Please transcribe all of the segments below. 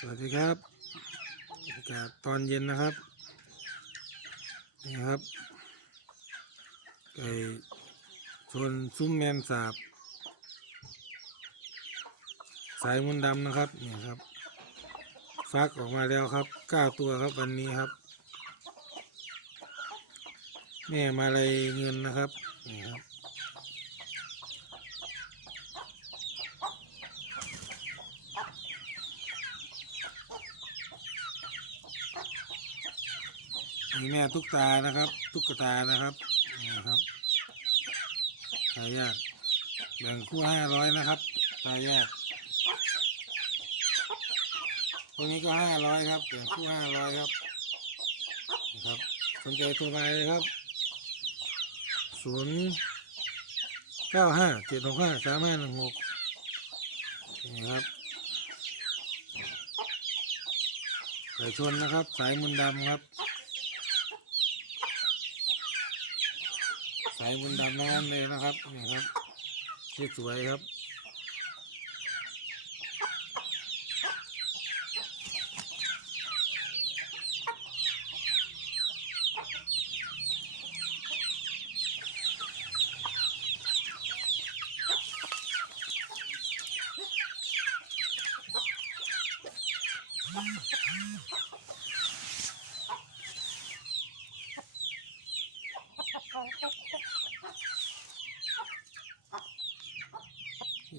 สวัสดีครับอากาศตอนเย็นนะครับ นี่ครับไก่ชนซุ้มแมนสาบ สายมุนดำนะครับนี่ครับฟักออกมาแล้วครับเก้าตัวครับวันนี้ครับแม่มาเลยเงินนะครับนี่ครับ มีแม่ตุ๊กตานะครับ ตุ๊กตานะครับนะครับทายาทแบ่งคู่ห้าร้อยนะครับทายาทคนนี้ก็ห้าร้อยครับแบ่งคู่ห้าร้อยครับนะครับสนใจโทรมาเลยครับศูนย์เก้าห้าเจ็ดหกห้าสามห้าหนึ่งหกนี่ครับไก่ชนนะครับ สายมุนดำครับ สายบนดำน้ำเลยนะครับนี่ครับที่สวยครับ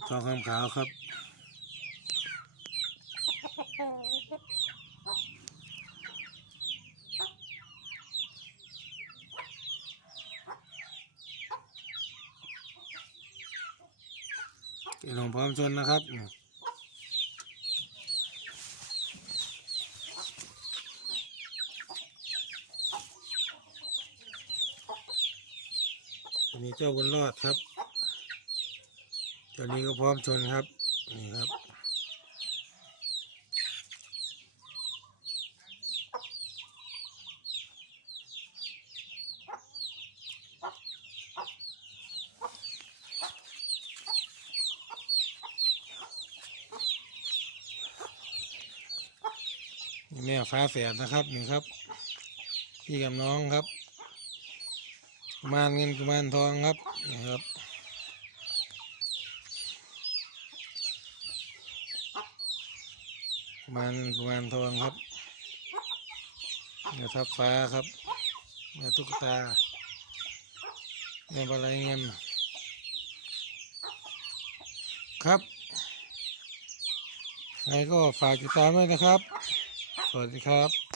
ทองคำขาวครับเกลงพร้อมชนนะครับนี่ตัวนี้เจ้าบุญรอดครับ ตัวนี้ก็พร้อมชนครับ นี่ครับ แม่ฟ้าแฝดนะครับนี่ครับ พี่กับน้องครับกุมารเงินกุมารทองครับนี่ครับ มานกุมารทองครับเนื้อทับฟ้าครับเนื้อตุ๊กตาเนื้อปลาไหลเงินครับไงก็ฝากติดตามด้วยนะครับ สวัสดีครับ